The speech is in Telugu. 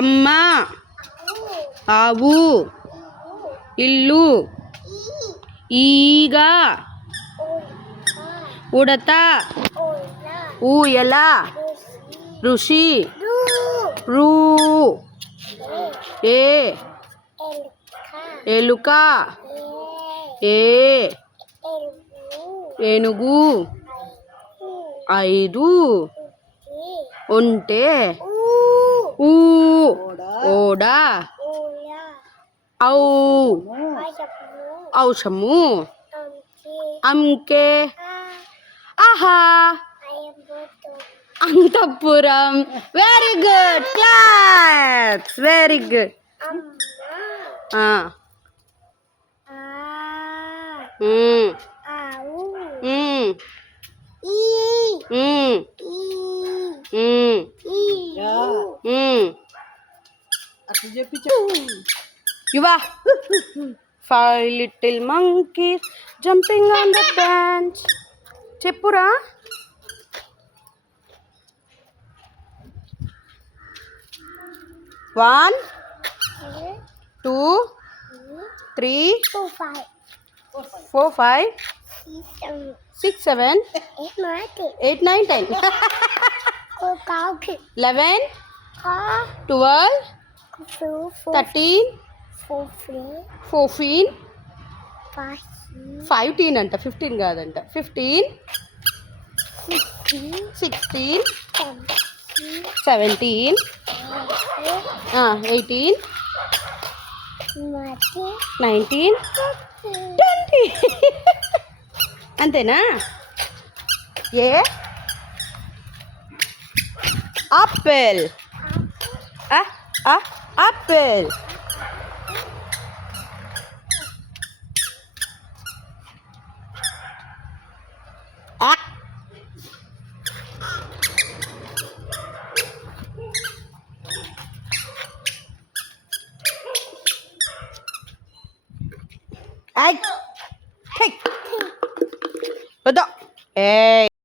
అమ్మ, ఆవు, ఇల్లు, ఈగ, ఉడత, ఊయల, ఋషి, రూ, ఏ, ఎలుక, ఏ, ఏనుగు, ఐదు, ఒంటె, ఊ, ఓడ, ఔ, ఔషము, అంకె, ఆహా, అంతఃపురం. Very good, claps. Very good. Yuva. 5 little monkeys jumping on the bench. Cheppura. 1 2 3 4 5 6 7 8 9 10 11 12 13 14 15 అంట, 15 కాదంట, 15 16 17 18 19 20. అంతేనా? ఏ ఆపిల్, ఆపిల్. Hey, hey,